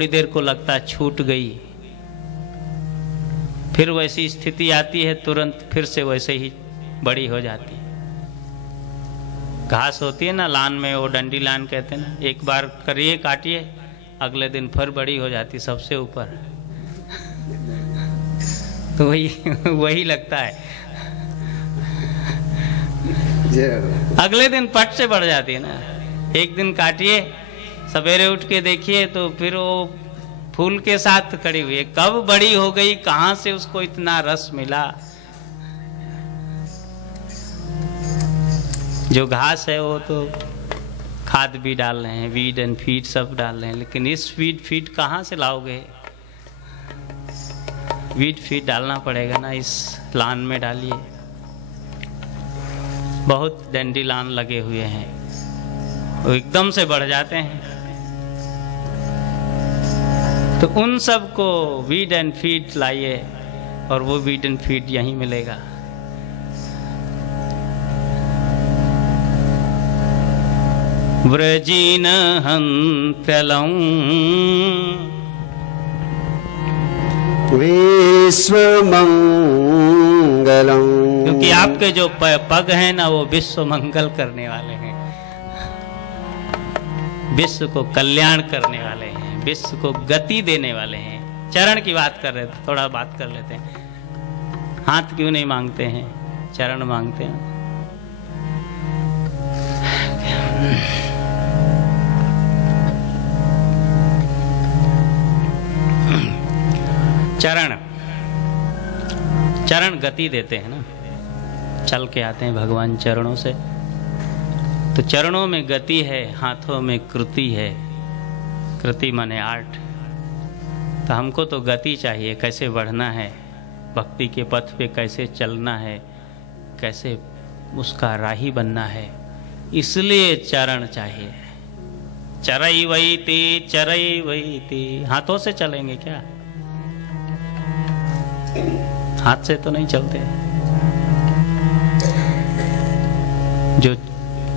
थोड़ी देर को लगता है छूट गई, फिर वैसी स्थिति आती है तुरंत फिर से वैसे ही बड़ी हो जाती है। घास होती है ना लान में, वो डंडी लान कहते हैं ना, एक बार करिए काटिए अगले दिन फिर बड़ी हो जाती सबसे ऊपर। तो वही लगता है, अगले दिन पट से बढ़ जाती है ना। एक दिन काटिए सवेरे उठ के देखिए तो फिर वो फूल के साथ खड़ी हुई है, कब बड़ी हो गई, कहां से उसको इतना रस मिला। जो घास है वो तो खाद भी डाल रहे हैं, वीड एंड फीड सब डाल रहे हैं, लेकिन इस वीड फीड कहाँ से लाओगे? वीड फीड डालना पड़ेगा ना, इस लान में डालिए। बहुत डंडी लान लगे हुए हैं, वो एकदम से बढ़ जाते हैं, तो उन सब को वीड एंड फीड लाइए और वो वीड एंड फीड यहीं मिलेगा। व्रजीन हंत्यलं विश्वमंगलम, क्योंकि आपके जो पग हैं ना वो विश्व मंगल करने वाले हैं, विश्व को कल्याण करने वाले हैं, विश्व को गति देने वाले हैं। चरण की बात कर रहे थे, थोड़ा बात कर लेते हैं। हाथ क्यों नहीं मांगते हैं, चरण मांगते हैं। चरण चरण गति देते हैं ना, चल के आते हैं भगवान चरणों से, तो चरणों में गति है, हाथों में कृति है। कृति माने आर्ट। तो हमको तो गति चाहिए, कैसे बढ़ना है, भक्ति के पथ पे कैसे चलना है, कैसे उसका राही बनना है, इसलिए चरण चाहिए। चरई वही ती, हाथों से चलेंगे क्या? हाथ से तो नहीं चलते। जो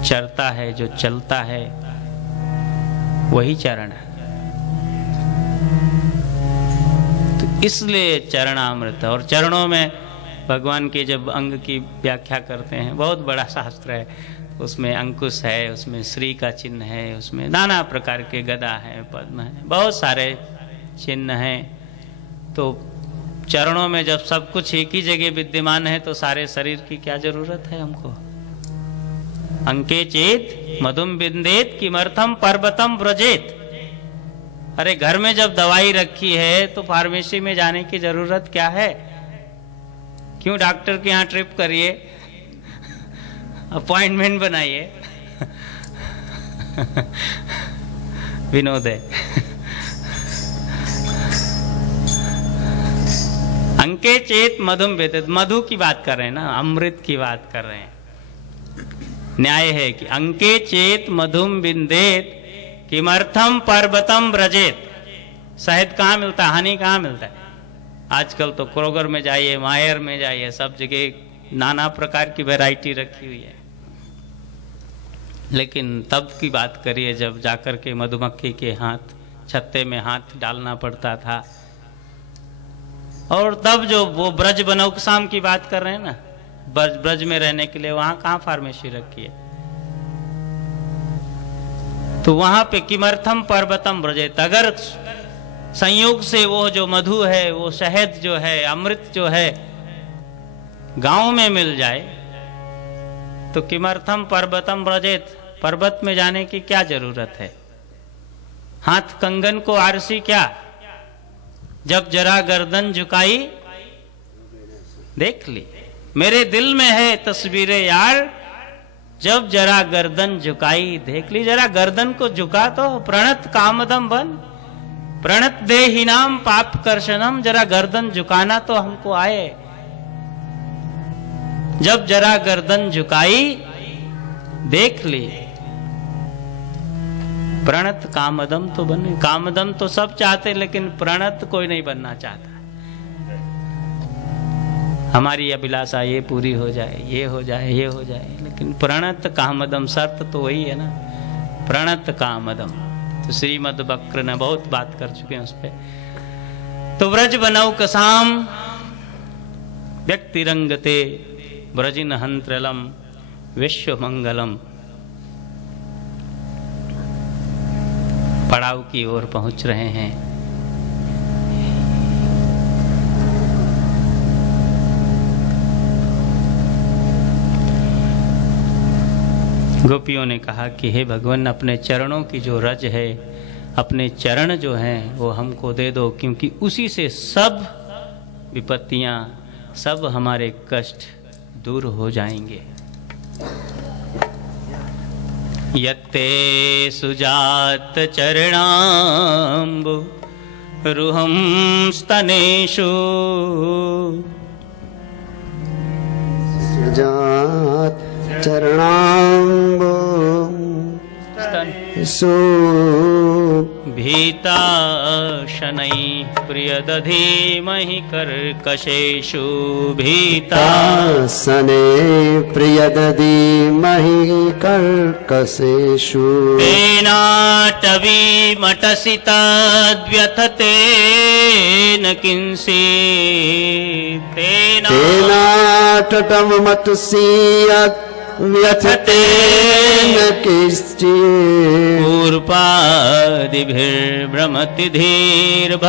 चरता है, जो चलता है, वही चरण है। तो इसलिए चरणामृत। और चरणों में भगवान के जब अंग की व्याख्या करते हैं, बहुत बड़ा शास्त्र है, उसमें अंकुश है, उसमें श्री का चिन्ह है, उसमें नाना प्रकार के गदा है, पद्म है, बहुत सारे चिन्ह हैं। तो चरणों में जब सब कुछ एक ही जगह विद्यमान है तो सारे शरीर की क्या जरूरत है हमको? अंके चेत मधुम बिंदेत किमर्थम पर्वतम व्रजेत। अरे घर में जब दवाई रखी है तो फार्मेसी में जाने की जरूरत क्या है? क्यों डॉक्टर के यहाँ ट्रिप करिए, अपॉइंटमेंट बनाइए। विनोद है। अंके चेत मधुम वेदित, मधु की बात कर रहे हैं ना, अमृत की बात कर रहे हैं। न्याय है कि अंके चेत मधुम बिंदेत किमर्थम पर्वतम व्रजेत। शहद कहाँ मिलता है, हनी कहाँ मिलता है? आजकल तो क्रोगर में जाइए, मायर में जाइए, सब जगह नाना प्रकार की वैरायटी रखी हुई है। लेकिन तब की बात करिए जब जाकर के मधुमक्खी के हाथ, छत्ते में हाथ डालना पड़ता था। और तब जो वो ब्रज बनौकसाम की बात कर रहे हैं ना, ब्रज में रहने के लिए, वहां कहाँ फार्मेसी रखी है? तो वहां पे किमर्थम पर्वतम व्रजेत। अगर संयोग से वो जो मधु है, वो शहद जो है, अमृत जो है, गांव में मिल जाए तो किमर्थम पर्वतम व्रजेत। पर्वत में जाने की क्या जरूरत है? हाथ कंगन को आरसी क्या? जब जरा गर्दन झुकाई देख ली। मेरे दिल में है तस्वीरें यार, जब जरा गर्दन झुकाई देख ली। जरा गर्दन को झुका तो प्रणत कामदम बन, प्रणत देहिनाम पाप कर्षणम। जरा गर्दन झुकाना तो हमको आए। जब जरा गर्दन झुकाई देख ली, प्रणत कामदम तो बने। कामदम तो सब चाहते, लेकिन प्रणत कोई नहीं बनना चाहता। हमारी अभिलाषा ये पूरी हो जाए, ये हो जाए, ये हो जाए, लेकिन प्रणत कामदम शर्त तो वही है ना, प्रणत कामदम। तो श्रीमद वक्र ने बहुत बात कर चुके हैं उस पर। तो व्रज बनौ कसाम व्यक्ति रंगते व्रजिन हंत्रलम विश्व मंगलम। पड़ाव की ओर पहुंच रहे हैं। गोपियों ने कहा कि हे भगवान, अपने चरणों की जो रज है, अपने चरण जो हैं वो हमको दे दो, क्योंकि उसी से सब विपत्तियां, सब हमारे कष्ट दूर हो जाएंगे। यत्ते सुजात चरणाम्बु रुहं स्तनेषु सुजात चरणाम्बु भीता शनैः प्रियदधीमहि कर्कशेषु भीता शनैः प्रियदधीमहि कर्कशेषु तेनाटवीमटसि तद्व्यथतेन किंसित् तेनाटवीमटसि व्यथतेन किंचित् कूर्पादिभिर्भ्रमति धीर्भवदायुषां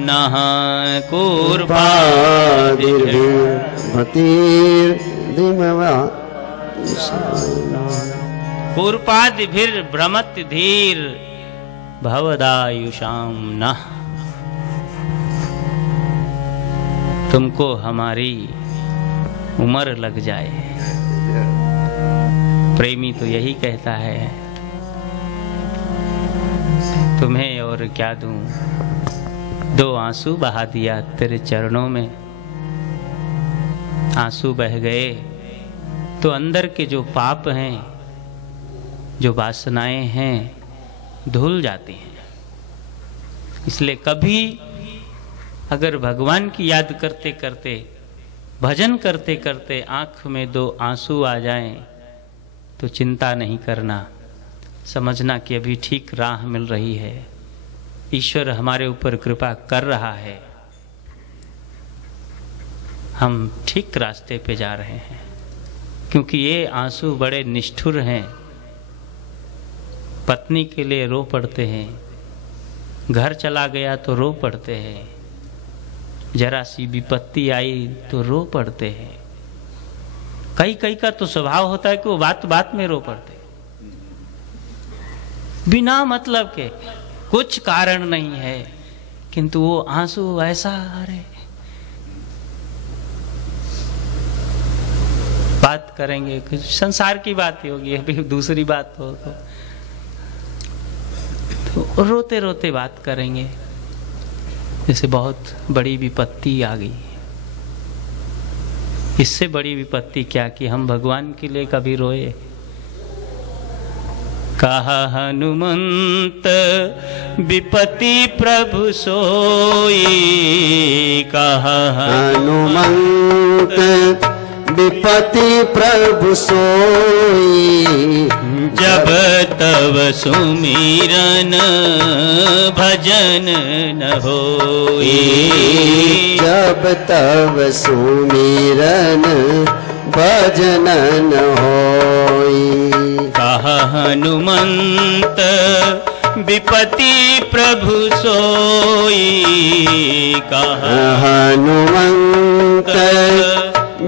नः कूर्पादिभिर्भ्रमति धीर भवदायुषां नः। तुमको हमारी उम्र लग जाए। प्रेमी तो यही कहता है, तुम्हें और क्या दूं, दो आंसू बहा दिया तेरे चरणों में। आंसू बह गए तो अंदर के जो पाप हैं, जो वासनाएं हैं, धुल जाती हैं। इसलिए कभी अगर भगवान की याद करते करते, भजन करते करते आंख में दो आंसू आ जाएं, तो चिंता नहीं करना, समझना कि अभी ठीक राह मिल रही है, ईश्वर हमारे ऊपर कृपा कर रहा है, हम ठीक रास्ते पे जा रहे हैं। क्योंकि ये आंसू बड़े निष्ठुर हैं। पत्नी के लिए रो पड़ते हैं, घर चला गया तो रो पड़ते हैं, जरा सी विपत्ति आई तो रो पड़ते हैं। कई का तो स्वभाव होता है कि वो बात बात में रो पड़ते, बिना मतलब के, कुछ कारण नहीं है, किंतु वो आंसू ऐसा आ रहे। बात करेंगे कुछ संसार की बात ही होगी, अभी दूसरी बात हो तो रोते रोते बात करेंगे, जैसे बहुत बड़ी विपत्ति आ गई। इससे बड़ी विपत्ति क्या कि हम भगवान के लिए कभी रोए। कहा हनुमंत विपत्ति प्रभु सोई, कहा हनुमंत विपत्ति प्रभु सोई, जब तब सुमिरन भजन न होई, जब तब सुमिरन भजन न होई। कहा हनुमंत विपत्ति प्रभु सोई, कहा हनुमंत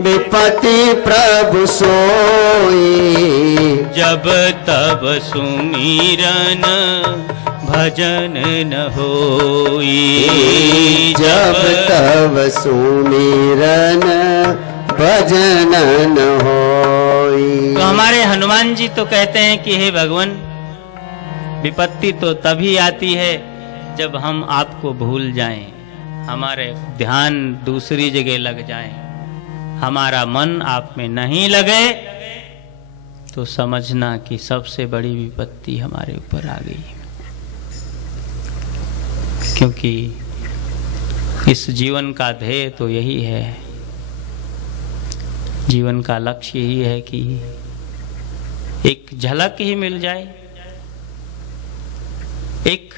विपत्ति प्रभु सोई, जब तब सुमिरन भजन न होई, जब तब सुमिरन भजन न होई। तो हमारे हनुमान जी तो कहते हैं कि हे भगवान, विपत्ति तो तभी आती है जब हम आपको भूल जाएं, हमारे ध्यान दूसरी जगह लग जाएं, हमारा मन आप में नहीं लगे, तो समझना कि सबसे बड़ी विपत्ति हमारे ऊपर आ गई। क्योंकि इस जीवन का ध्येय तो यही है, जीवन का लक्ष्य यही है कि एक झलक ही मिल जाए, एक